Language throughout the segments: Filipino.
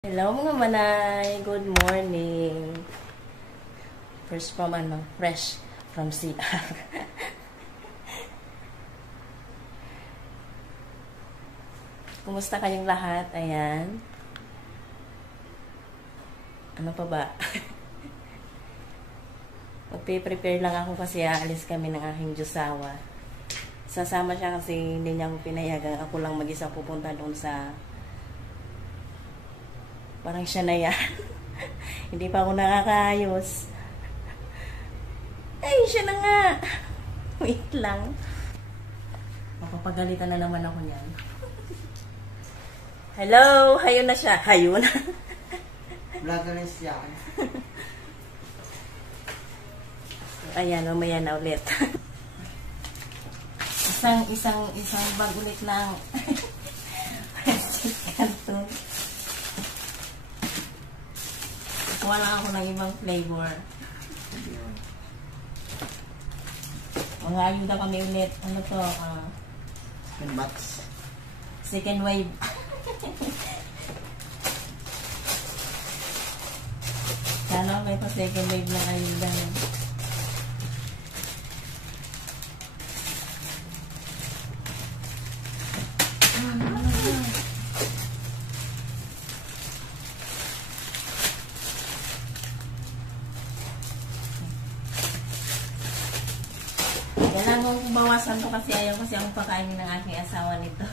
Hello mga manay, good morning. Fresh from CR. Kumusta kayong lahat? Ayan. Ano pa ba? Magpe-prepare lang ako kasi aalis kami ng aking Diyosawa. Sasama siya kasi hindi niya ako pinayagan. Ako lang mag-isa pupunta doon sa parang siya na yan. Hindi pa ako nakakaayos. Ay, siya na nga. Wait lang. Mapapagalitan na naman ako niyan. Hello! Hayo na siya. Hayo na. Vlogger na siya. Ayan, mamaya na ulit. isang bag ulit ng canton. Kuha lang ako ng ibang flavor. Mga ayuda kami ulit. Ano to? Second box. Second wave. Sana may pa second wave ng ayuda. Kailangan kong bawasan to kasi ayaw kasi akong pakainin ng aking asawa nito.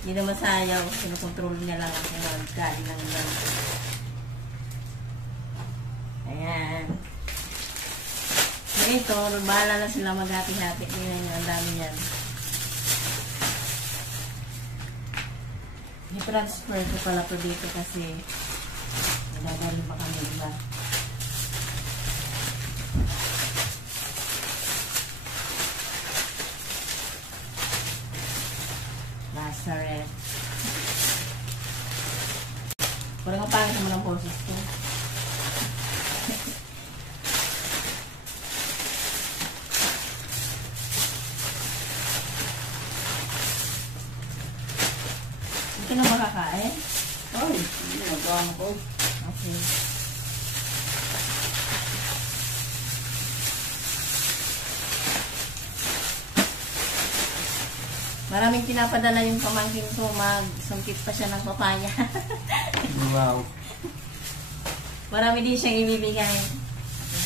Hindi naman sayaw. Sinukontrol niya lang ako magkain ng ilan. Ayan. Ito, bahala na sila maghati-hati. Ang dami yan. I-transfer ko pala to dito kasi nadadali pa kami iba. Lazareth. Parang ang pangit naman ang boses ko. Hindi ka na makakain? Ay, hindi nagawang ko. Okay. Maraming pinapadala yung pamangkin ko, magsungkit pa siya ng papaya. Wow. Marami din siyang ibibigay.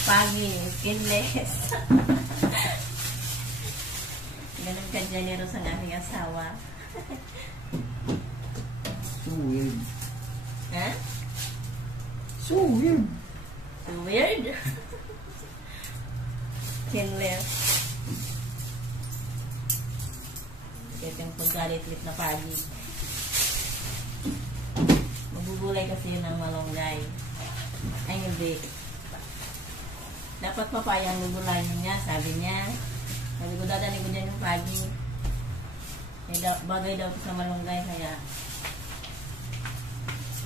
Pagi, skinless. Ganun ka generous ang aking asawa. So weird. Ha? So weird. So weird? Skinless. Ito yung pagkalit-lit na pagi. Magugulay kasi yun ang malunggay. Ay, hindi. Dapat papaya ang gugulayin niya, sabi niya. Sabi ko, dadaling ko dyan yung pagi. Bagay daw sa malunggay, kaya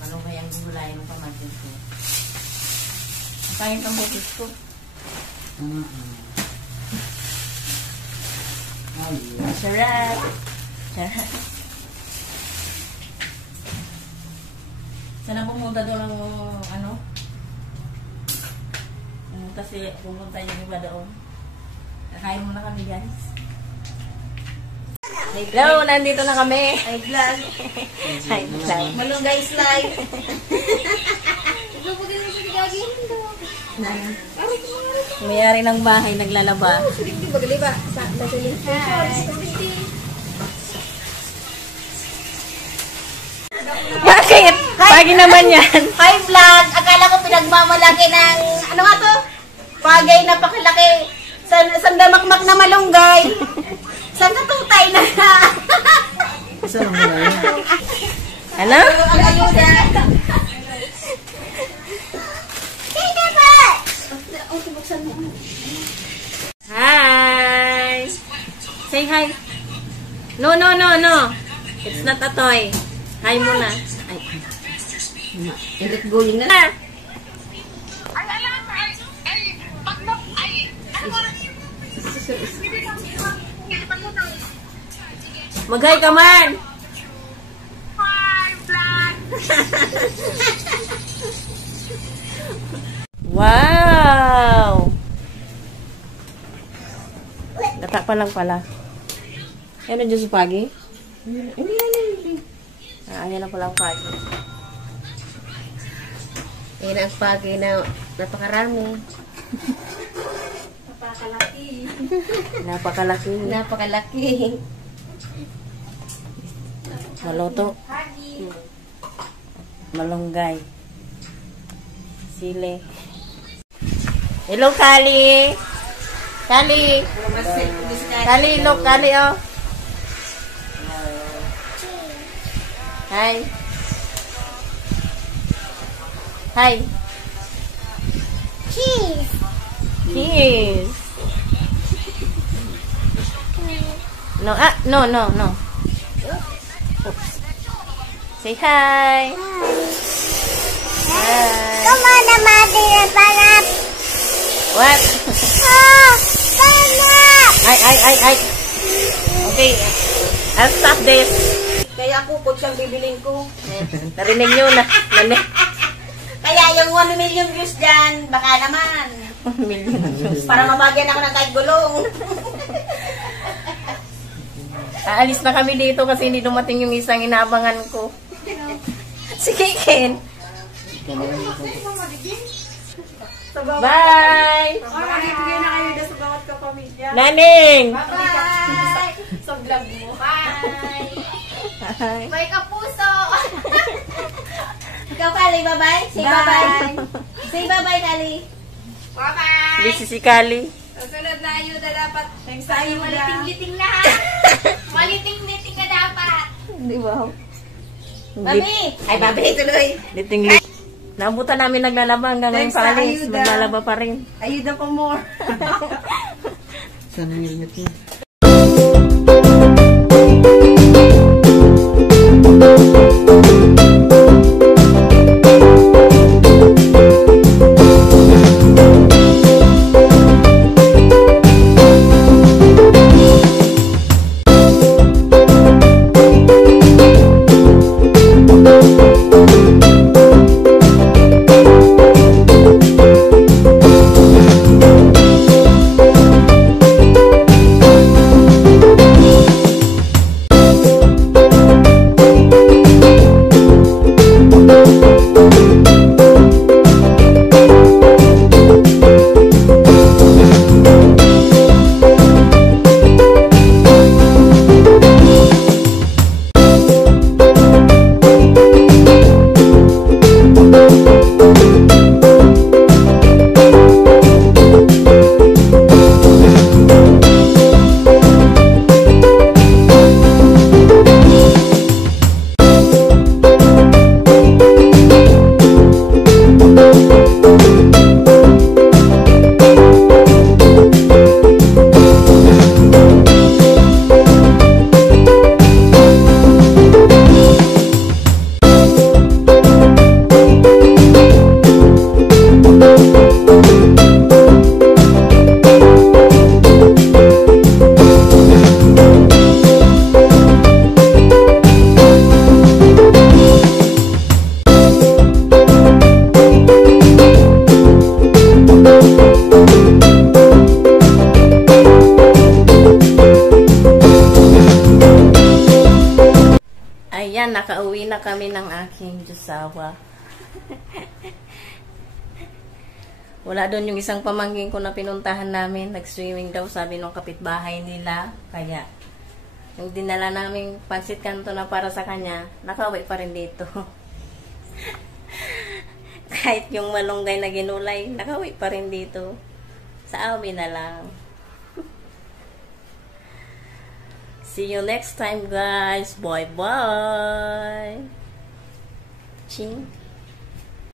malunggay ang gugulayin ng pamangkin ko. Ang pangit ang bukis ko. Sarap! Sarap! Sana pumunta doon ang ano? Kasi pumunta yung iba doon. Kakain muna kami, guys. Hello! Nandito na kami! Hi, vlog! Hi, vlog! Malunggay slide! Mayari ng bahay, naglalaba. Bakit? Pagi naman yan. Hi vlog! Akala ko pinagmamalaki ng, ano nga to? Pagay na pakilaki. Sandamakmak na malunggay. Sandatutay na. Isa lang muna yan. Ano? Ang ayuda. Kaya ba? Hi! Say hi. No, no, no, no. It's not a toy. Hi muna. Ay. Edit going na. Ah! Ay, alam. Ay, pagnap. Ay, ano? Mag-hi ka man! Wow! Gata pa lang pala. Ano dyan sa pagi? Ayan na pala ang pagi. Ayan ang pagi na napakarami. Napakalaki. Napakalaki. Maluto. Malunggay. Sili. Hello, Kali. Kali. Kali, look, Kali, oh. Hi. Hi. Cheese. Cheese. No, no. Oops. Say hi. Hi. Come on, Mother, panap. What? Oh, panap. Ay. Okay. I'll stop this. Kaya ako, kung siyang bibilin ko. Narinig nyo na. Kaya yung 1 million views dyan, baka naman. Million views. Para mabagyan ako ng kahit gulong. Aalis na kami dito kasi hindi dumating yung isang inaabangan ko. Sige, Ken. Bye! Bigyan na kayo sa bawat kapamilya. Naning! Bye! Sa vlog mo. Bye! Hi. Bye ka puso! Ikaw, Kali, bye-bye. Say bye-bye. Say bye-bye, Kali. Bye-bye! Busy si Kali. Susunod na ayuda dapat. Thanks sa ayuda. Maliting-liting na ha. Maliting-liting na dapat. Di ba? Babi! Ay, babi, tuloy. Liting-lit. Naabutan namin naglalaba hanggang ngayon Thanks sa pa alis. ayuda. Maglalaba pa rin. Ayuda pa more. Sana yung helmet mo. Ayan, nakauwi na kami ng aking Diyosawa. Wala doon yung isang pamangkin ko na pinuntahan namin. Nag-swimming daw, sabi nung kapitbahay nila. Kaya, yung dinala namin pansit kanto na para sa kanya, nakauwi pa rin dito. Kahit yung malunggay na ginulay, nakauwi pa rin dito. Sa amin na lang. See you next time, guys. Bye-bye. Ching.